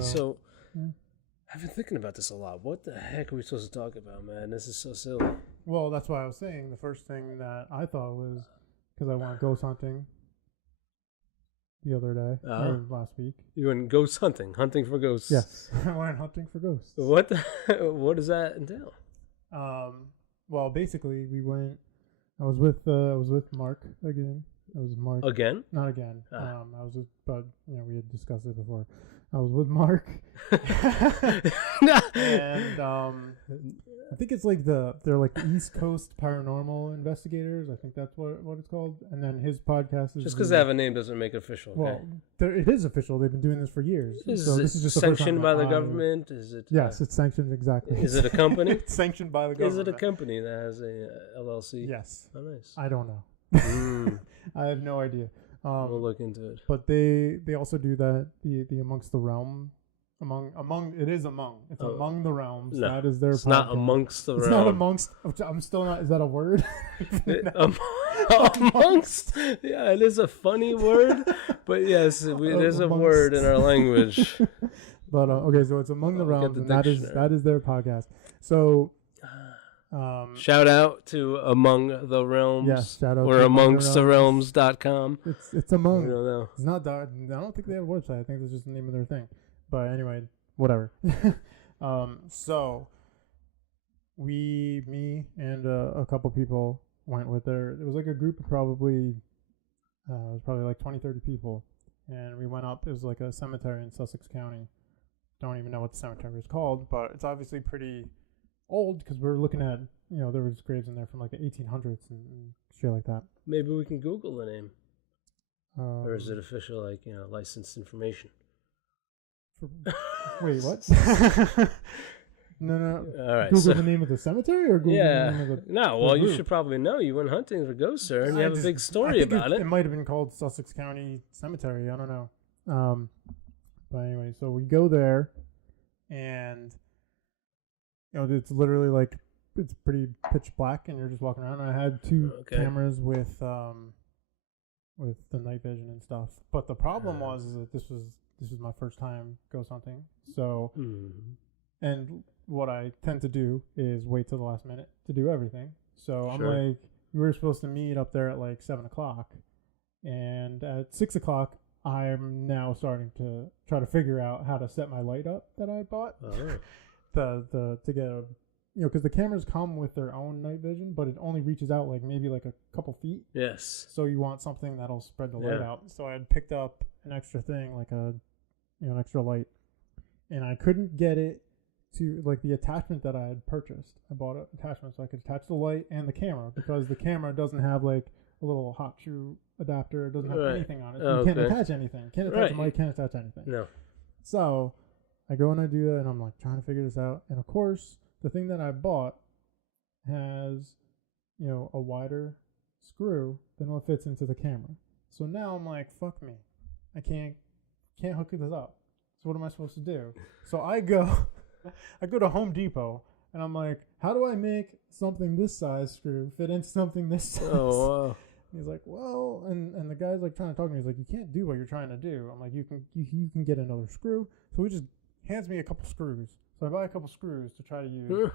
So I've been thinking about this a lot. What the heck are we supposed to talk about, man? This is so silly. Well, that's why I was saying the first thing that I thought was because I went ghost hunting the other day, or last week. You went ghost hunting for ghosts. Yes, I went hunting for ghosts. What does that entail? Well, basically, we went. I was with Mark again. It was Mark again. Not again. I was with, but we had discussed it before. I was with Mark, and I think it's like they're like the East Coast Paranormal Investigators. I think that's what it's called. And then his podcast is just because they have a name doesn't make it official. Okay? Well, it is official. They've been doing this for years. This is just sanctioned by the government. Is it? Yes, it's sanctioned exactly. Is it a company? It's sanctioned by the government. Is it a company that has a LLC? Yes. Oh, nice. I don't know. I have no idea. We'll look into it. But they also do that. The Amongst the Realm. Among it is among. It's Among the Realms. No, that is their. It's podcast. not amongst the realms. It's not amongst. I'm still not. Is that a word? Amongst. Yeah, it is a funny word, but yes, it is a word in our language. But okay, so it's Among the Realms, and that is their podcast. So. Shout out to Among the Realms. Yes, shout out or amongsttherealms.com. It's Among. I don't know. It's not. I don't think they have a website. I think that's just the name of their thing. But anyway, whatever. So me and a couple people went with there. It was like a group of probably like 20, 30 people. And we went up. It was like a cemetery in Sussex County. Don't even know what the cemetery is called, but it's obviously pretty old because we're looking at, there was graves in there from like the 1800s and shit like that. Maybe we can Google the name. Or is it official, like, licensed information? Wait, what? No. All right. Google the name of the cemetery or Google the name of the... No, well, you should probably know. You went hunting for ghosts, sir, and you have a big story about it. It might have been called Sussex County Cemetery. I don't know. But anyway, so we go there, and, it's literally like, it's pretty pitch black, and you're just walking around. I had two cameras with the night vision and stuff. But the problem was is that this was my first time ghost hunting. So, and what I tend to do is wait till the last minute to do everything. So I'm like, we were supposed to meet up there at like 7:00, and at 6:00, I'm now starting to try to figure out how to set my light up that I bought. To get a, because the cameras come with their own night vision, but it only reaches out like maybe like a couple feet. Yes. So you want something that'll spread the light out. So I had picked up an extra thing, like an extra light, and I couldn't get it to like the attachment that I had purchased. I bought an attachment so I could attach the light and the camera because the camera doesn't have like a little hot shoe adapter. It doesn't have anything on it. You can't attach anything. Can't attach a mic. Can't attach anything. No. So I go and I do that, and I'm like trying to figure this out. And of course, the thing that I bought has, a wider screw than what fits into the camera. So now I'm like, fuck me. I can't hook this up. So what am I supposed to do? So I go to Home Depot, and I'm like, how do I make something this size screw fit into something this size? Oh, wow. He's like, well, and the guy's like trying to talk to me. He's like, you can't do what you're trying to do. I'm like, you can get another screw. So he just hands me a couple screws. So I buy a couple screws to try to use.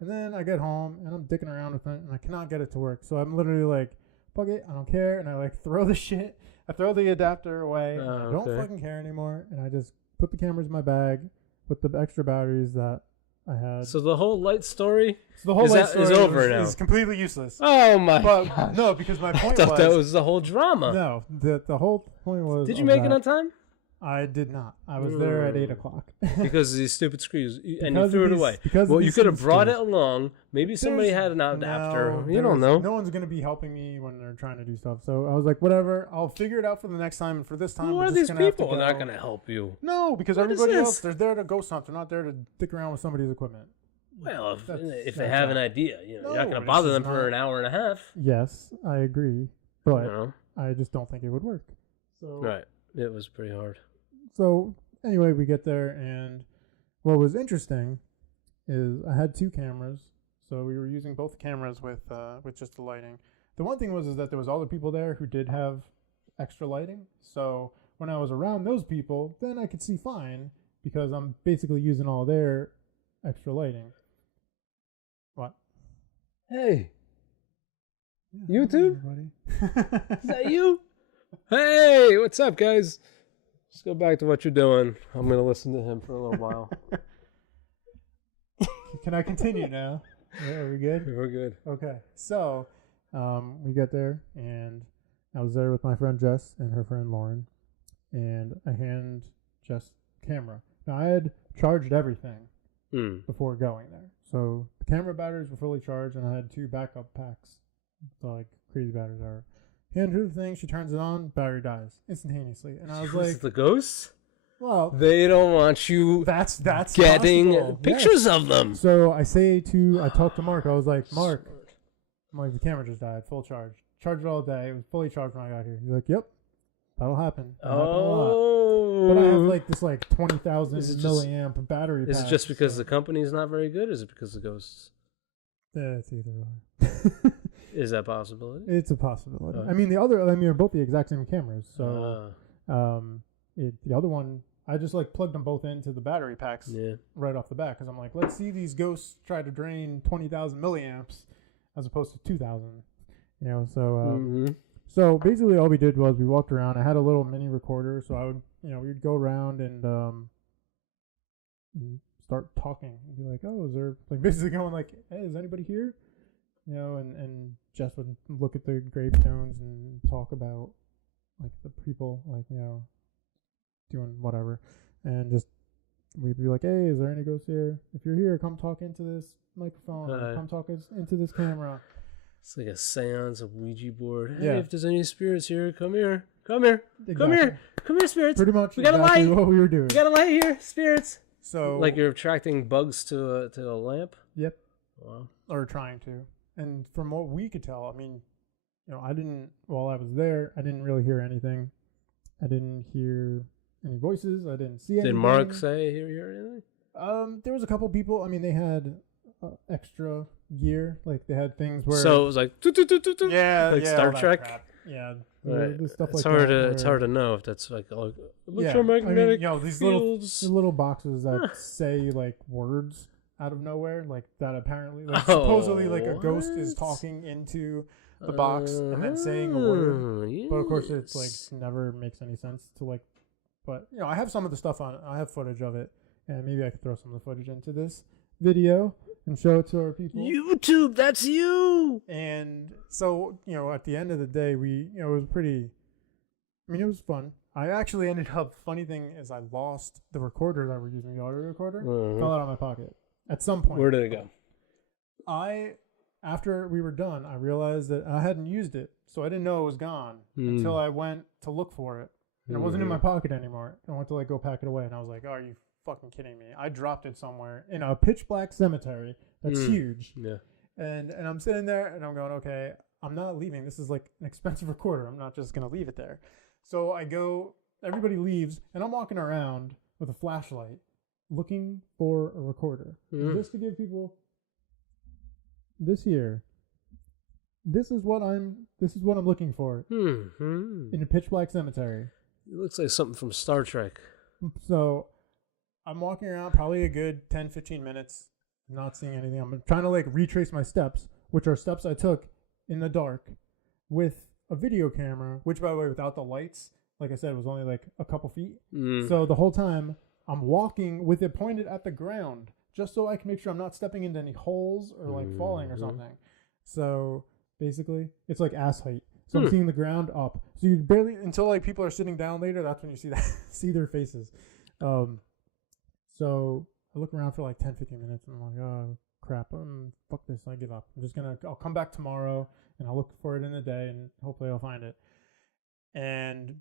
And then I get home, and I'm dicking around with it, and I cannot get it to work. So I'm literally like, fuck it, I don't care. And I like throw the shit. I throw the adapter away. I don't fucking care anymore. And I just put the cameras in my bag with the extra batteries that I had. So the whole light story is over now. It's completely useless. Oh my God. No, because my point I thought that was the whole drama. No, the whole point was... Did you make it on time? I did not. I was there at 8:00. Because of these stupid screws. And you threw it away. Well, you could have brought it along. Maybe somebody had an adapter. You don't know. No one's going to be helping me when they're trying to do stuff. So I was like, whatever. I'll figure it out for the next time. And for this time, what are these people? They're not going to help you. No, because everybody else, they're there to ghost hunt. They're not there to dick around with somebody's equipment. Well, if they have an idea, you're not going to bother them for an hour and a half. Yes, I agree. But I just don't think it would work. So right. It was pretty hard. So anyway, we get there, and what was interesting is I had two cameras, so we were using both cameras with just the lighting. The one thing was that there was other people there who did have extra lighting, so when I was around those people, then I could see fine because I'm basically using all their extra lighting. What? Hey. Yeah, YouTube? Is that you? Hey, what's up, guys? Let's go back to what you're doing. I'm going to listen to him for a little while. Can I continue now? Yeah, are we good? We're good. Okay. So, we get there, and I was there with my friend Jess and her friend Lauren, and I hand Jess the camera. Now, I had charged everything before going there. So, the camera batteries were fully charged, and I had 2 backup packs. So, like, crazy batteries are. Hand her the thing, she turns it on, battery dies instantaneously. And I was like... the ghosts? Well... They don't want you that's getting possible. pictures of them. So, I talked to Mark, I was like, Mark, I'm like, the camera just died, full charge. Charged it all day, it was fully charged when I got here. He's like, yep, that'll happen. That'll happen a lot. But I have like this 20,000 milliamp battery pack. Is it just because the company's not very good? Is it because of ghosts? It's either or. Is that a possibility? It's a possibility. I mean, they're both the exact same cameras. So, the other one, I just plugged them both into the battery packs right off the bat because I'm like, let's see these ghosts try to drain 20,000 milliamps as opposed to 2,000. You know, so so basically all we did was we walked around. I had a little mini recorder, so I would, we'd go around and start talking and be like, oh, is there basically going hey, is anybody here? And Jess would look at the gravestones and talk about the people doing whatever, and just we'd be like, hey, is there any ghosts here? If you're here, come talk into this microphone. Come talk into this camera. It's like a seance, a Ouija board. Hey, yeah. If there's any spirits here, come here. Come here. Exactly. Come here, spirits. Pretty much. We got a light. What we were doing. We got a light here, spirits. So you're attracting bugs to a lamp. Yep. Wow. Or trying to. And from what we could tell, I mean, I didn't. While I was there, I didn't really hear anything. I didn't hear any voices. I didn't see anything. Did Mark say he heard anything? There was a couple people. I mean, they had extra gear. They had things where. So it was like. Yeah. Star Trek. Crap. Yeah. Right. Stuff it's hard to it's hard to know if that's electromagnetic these fields. little boxes that say words out of nowhere, that apparently supposedly a ghost is talking into the box and then saying a word. Yes. But of course it's never makes any sense to but I have some of the stuff on it. I have footage of it, and maybe I could throw some of the footage into this video and show it to our people. YouTube, that's you. And so, at the end of the day, we, it was pretty, it was fun. I actually ended up, funny thing is I lost the recorder that we're using, the audio recorder, fell out of my pocket at some point. Where did it go? After we were done, I realized that I hadn't used it, so I didn't know it was gone until I went to look for it. And it wasn't in my pocket anymore. I went to go pack it away, and I was like, oh, are you fucking kidding me? I dropped it somewhere in a pitch black cemetery that's huge. Yeah. And I'm sitting there and I'm going, okay, I'm not leaving. This is an expensive recorder. I'm not just going to leave it there. So I go, everybody leaves, and I'm walking around with a flashlight looking for a recorder. Just to give people this here. This is what I'm looking for in a pitch black cemetery. It looks like something from Star Trek. So I'm walking around probably a good 10, 15 minutes, not seeing anything. I'm trying to retrace my steps, which are steps I took in the dark with a video camera, which by the way, without the lights, like I said, was only a couple feet. So the whole time I'm walking with it pointed at the ground just so I can make sure I'm not stepping into any holes or falling or something. So basically it's ass height. So I'm seeing the ground up. So you barely, until people are sitting down later, that's when you see their faces. So I look around for 10, 15 minutes and I'm like, oh crap, fuck this, I give up. I'll come back tomorrow and I'll look for it in the day and hopefully I'll find it. And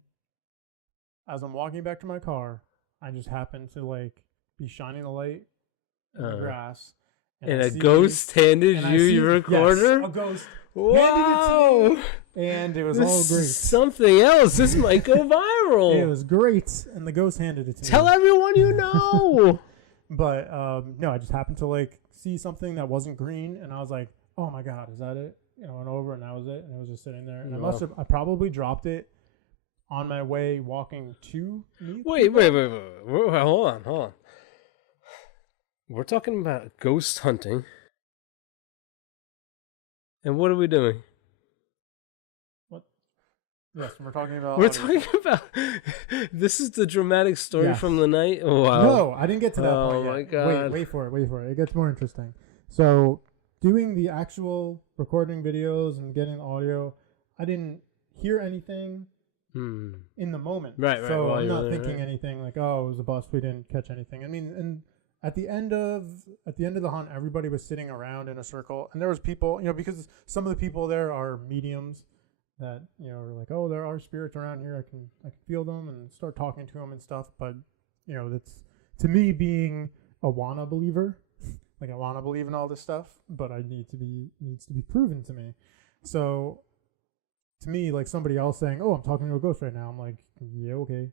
as I'm walking back to my car, I just happen to be shining the light in the grass. And a ghost handed you your recorder? Yes, a ghost. Wow! And it was all great. Something else. This might go viral. It was great, and the ghost handed it to me. Tell everyone you know. But no, I just happened to see something that wasn't green, and I was like, "Oh my god, is that it?" Went over, and that was it, and it was just sitting there. And I probably dropped it on my way walking to meet. Wait. Hold on. We're talking about ghost hunting. And what are we doing? What? Yes, we're talking about. We're talking about. This is the dramatic story from the night. Oh, wow. No, I didn't get to that point yet. Oh my god! Wait for it. It gets more interesting. So, doing the actual recording videos and getting the audio, I didn't hear anything in the moment. Right. So I'm not thinking anything like, oh, it was a bust. We didn't catch anything. I mean, and at the end of the hunt, everybody was sitting around in a circle, and there was people, because some of the people there are mediums that are like, oh, there are spirits around here. I can feel them and start talking to them and stuff. But that's, to me, being a wanna believer. Like, I want to believe in all this stuff, but needs to be proven to me. So, to me, like somebody else saying, "Oh, I'm talking to a ghost right now," I'm like, "Yeah, okay."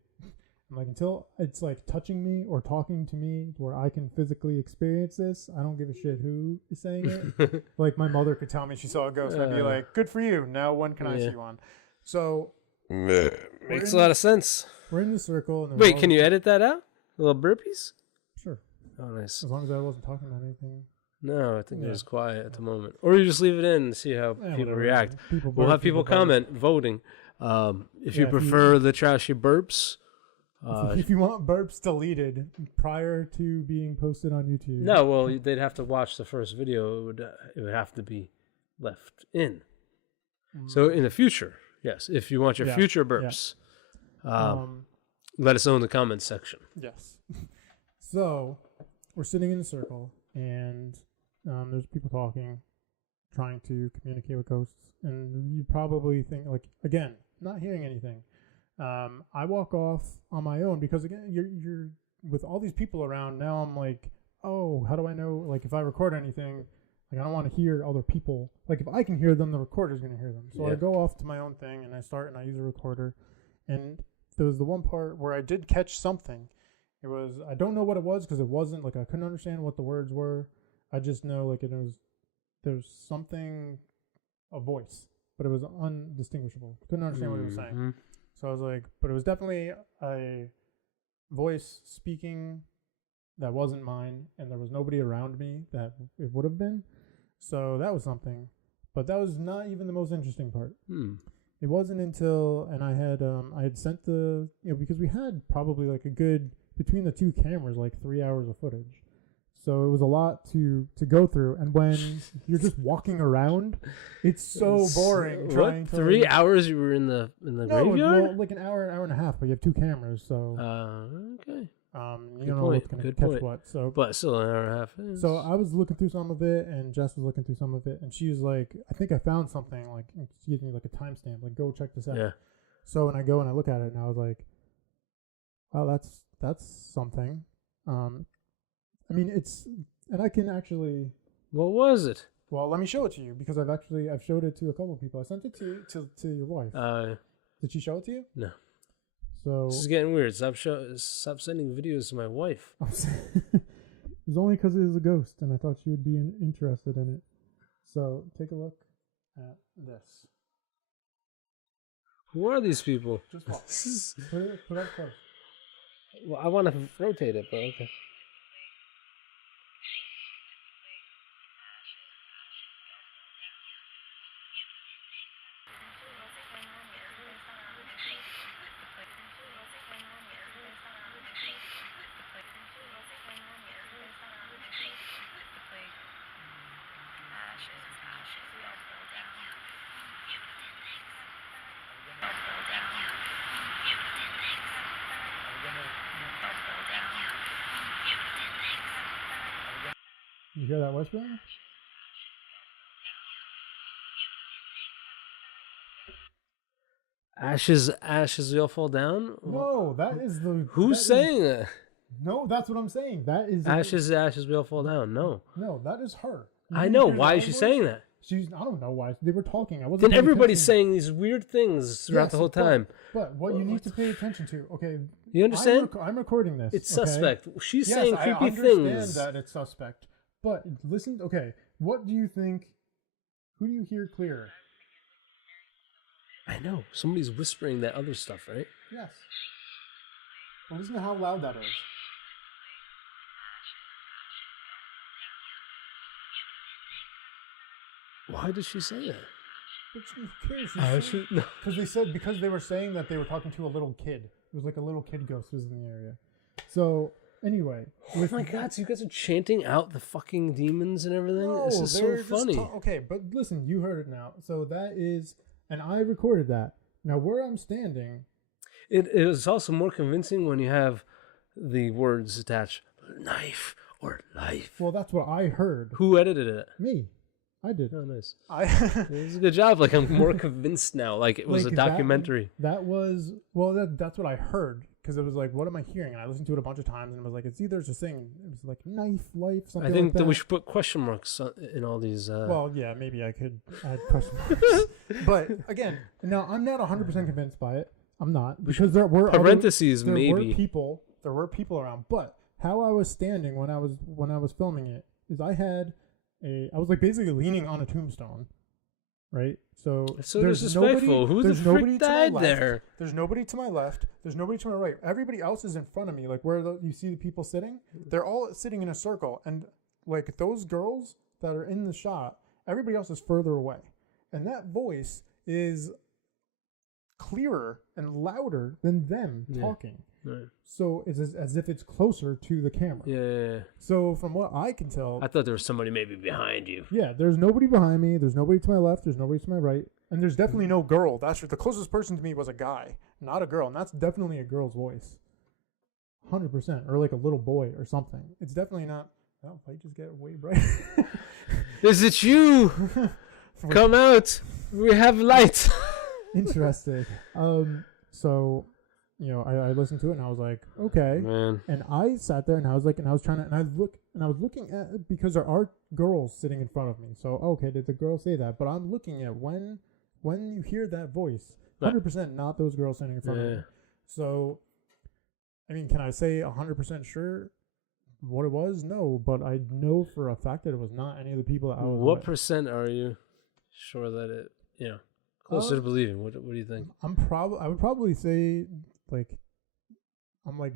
I'm like, until it's like touching me or talking to me where I can physically experience this, I don't give a shit who is saying it. Like, my mother could tell me she saw a ghost, and I'd be like, "Good for you. Now, when can I see one?" So, makes a lot of sense. We're in the circle. And wait, can you edit that out? Little burpees? Sure. Oh, nice. As long as I wasn't talking about anything. No, I think it was quiet at the moment. Or you just leave it in and see how people react. We'll have people comment, voting. If you prefer the trashy burps. If you want burps deleted prior to being posted on YouTube. No, well, they'd have to watch the first video. It would have to be left in. So in the future, yes, if you want your future burps, let us know in the comments section. Yes. So we're sitting in a circle, and there's people talking, trying to communicate with ghosts, and you probably think, like, again, not hearing anything. I walk off on my own because, again, you're with all these people around. Now I'm like, oh, how do I know? Like, if I record anything, like, I don't want to hear other people. Like, if I can hear them, the recorder's going to hear them. So I go off to my own thing, and I use a recorder. And there was the one part where I did catch something. It was, I don't know what it was because it wasn't, like, I couldn't understand what the words were. I just know, like, there's something, a voice, but it was undistinguishable. Couldn't understand what it was saying. So I was like, but it was definitely a voice speaking that wasn't mine, and there was nobody around me that it would have been. So that was something. But that was not even the most interesting part. It wasn't until, and I had sent the, because we had probably like a good, between the two cameras, like 3 hours of footage. So it was a lot to go through. And when you're just walking around, it's so boring. What? 3 hours you were in the graveyard? Well, like an hour and a half, but you have two cameras, so okay. You don't know what's gonna catch what. So, but still an hour and a half. So I was looking through some of it, and Jess was looking through some of it, and she was like, "I think I found something." Like, she gave me like a timestamp, like, "Go check this out." Yeah. So when I go and I look at it, and I was like, "Wow, that's something." I mean, and I can actually. What was it? Well, let me show it to you because I've showed it to a couple of people. I sent it to your wife. Did she show it to you? No. So this is getting weird. Stop sending videos to my wife. It was only because it was a ghost, and I thought she would be interested in it. So take a look at this. Who are these people? Just walk. Put up close. Well, I want to rotate it, but okay. You hear that whispering? Ashes, we all fall down? No, that is the... Who's saying that? No, that's what I'm saying. That is... Ashes, we all fall down. No. No, that is her. I know. Why is she saying that? I don't know why. They were talking. I wasn't. Then everybody's saying these weird things throughout the whole time. But what you need to pay attention to, okay... You understand? I'm recording this. It's suspect. She's saying creepy things. I understand that it's suspect. But listen, okay, what do you think? Who do you hear clearer? I know. Somebody's whispering that other stuff, right? Yes. Well, listen to how loud that is. Why did she say that? But who cares? Because they were saying that they were talking to a little kid. It was like a little kid ghost was in the area. So anyway, oh my God! So you guys are chanting out the fucking demons and everything. No, this is so funny. Okay, but listen, you heard it now. So that is, and I recorded that. Now where I'm standing, it is also more convincing when you have the words attached, knife or life. Well, that's what I heard. Who edited it? Me. I did. Oh, nice. It was a good job. Like, I'm more convinced now. Like, it was a documentary. That's what I heard. Because it was like, what am I hearing? And I listened to it a bunch of times, and it was like, it's either just saying, it was like knife, life, something I think like that. that we should put question marks in all these. Well, yeah, maybe I could add question marks. But again, no, I'm not 100% convinced by it. I'm not. Because there were parentheses, maybe. There were people around. But how I was standing when I was filming it is I was like basically leaning on a tombstone, right? So there's disrespectful. Who the frick died there? There's nobody to my left. There's nobody to my right. Everybody else is in front of me. Like where you see the people sitting, they're all sitting in a circle. And like those girls that are in the shot, everybody else is further away. And that voice is clearer and louder than them talking. Right. So it's as if it's closer to the camera. Yeah. So from what I can tell, I thought there was somebody maybe behind you. Yeah, there's nobody behind me. There's nobody to my left. There's nobody to my right. And there's definitely no girl. That's the closest person to me was a guy, not a girl. And that's definitely a girl's voice. 100%. Or like a little boy or something. It's definitely not. Oh, if I just get way bright. Is it you? Come out. We have light. Interesting. So... You know, I listened to it and I was like, okay. Man. And I sat there and I was looking at, because there are girls sitting in front of me. So, okay, did the girl say that? But I'm looking at when you hear that voice, 100% not those girls sitting in front of me. So, I mean, can I say 100% sure what it was? No, but I know for a fact that it was not any of the people that I was What with. percent are you sure that it, closer to believing? What do you think? I would probably say... Like, I'm like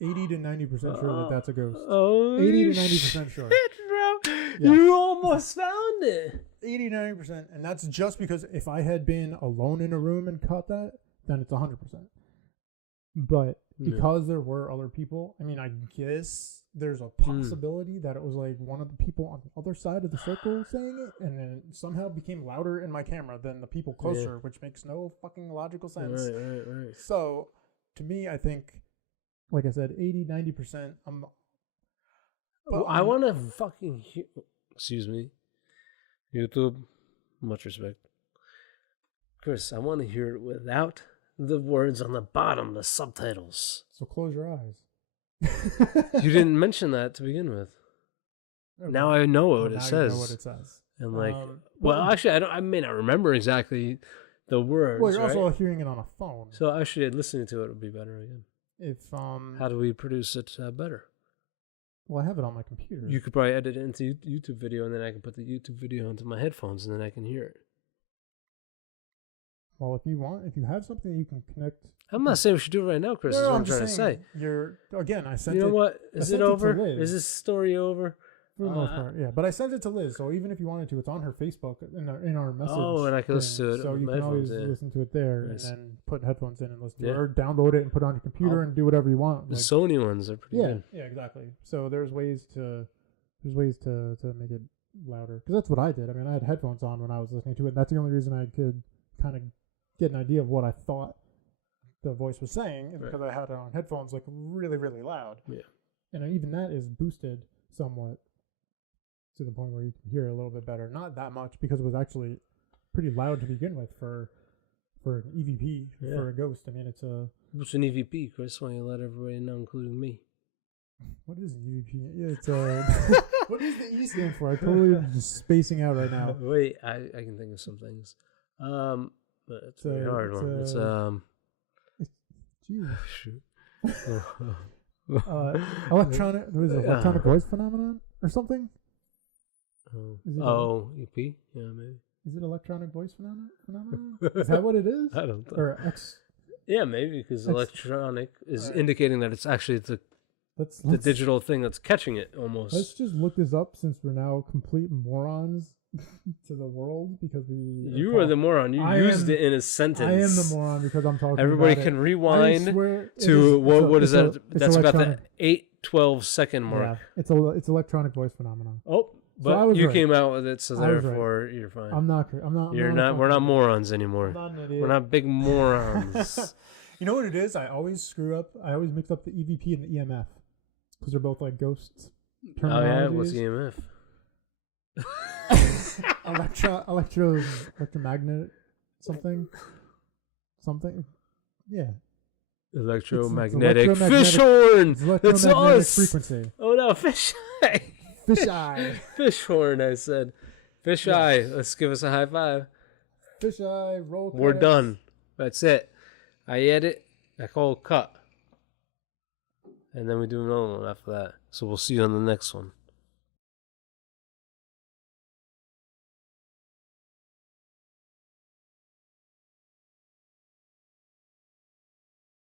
80 to 90% sure that that's a ghost. Oh, 80 to 90% sure. Bro. Yeah. You almost found it. 80 to 90%. And that's just because if I had been alone in a room and caught that, then it's 100%. But because there were other people, I mean, I guess there's a possibility that it was like one of the people on the other side of the circle saying it, and then it somehow became louder in my camera than the people closer, which makes no fucking logical sense. Right. So, to me, I think, like I said, 80, 90%. I want to fucking hear... Excuse me. YouTube, much respect. Chris, I want to hear it without the words on the bottom, the subtitles. So close your eyes. You didn't mention that to begin with. Okay. Now I know what it says. You know what it says. And like, actually, I may not remember exactly the words. Well, you're also hearing it on a phone. So actually, listening to it would be better again. How do we produce it better? Well, I have it on my computer. You could probably edit it into YouTube video, and then I can put the YouTube video into my headphones, and then I can hear it. Well, if you have something that you can connect. I'm not saying we should do it right now, Chris. That's what I'm trying to say. I sent it. You know what? Is it over? Is this story over? For the most part, yeah. But I sent it to Liz, so even if you wanted to, it's on her Facebook in our message. Oh, and I can listen to it. So you can always listen to it there, and then put headphones in and listen to it, or download it and put it on your computer and do whatever you want. The Sony ones are pretty good. Yeah, exactly. So there's ways to make it louder, because that's what I did. I mean, I had headphones on when I was listening to it. And that's the only reason I could kind of get an idea of what I thought the voice was saying, is because I had it on headphones like really, really loud. Yeah. And even that is boosted somewhat to the point where you can hear it a little bit better. Not that much, because it was actually pretty loud to begin with for an EVP, for a ghost. I mean, what's an EVP, Chris? Why you let everybody know, including me? What is an EVP? Yeah, it's what does the E stand for? I'm totally just spacing out right now. Wait, I can think of some things. But it's a very hard one. It's shoot. Electronic voice phenomenon or something? EP? Yeah, maybe. Is it electronic voice phenomenon? Is that what it is? I don't know. Or X? Yeah, maybe because electronic is Right. indicating that it's actually the digital thing that's catching it almost. Let's just look this up since we're now complete morons to the world because we. You are the moron. You used it in a sentence. I am the moron because I'm talking. Everybody about can it. rewind to what is that? That's about electronic. the 8-12 second mark. Yeah, it's electronic voice phenomenon. Oh, but So I was you right. came out with it, so I was therefore you're fine. I'm not. You're not. We're not morons anymore. I'm not an idiot. We're not big morons. You know what it is? I always screw up. I always mix up the EVP and the EMF because they're both like ghosts. Oh yeah, what's EMF? Electromagnet something. Yeah. Electromagnetic fish horn. That's us. Frequency. Oh no, FishEye. FishEye. Fish horn. I said, FishEye. Let's give us a high five. FishEye. Roll. We're credits. done. That's it. I edit. I call cut, and then we do another one after that. So we'll see you on the next one.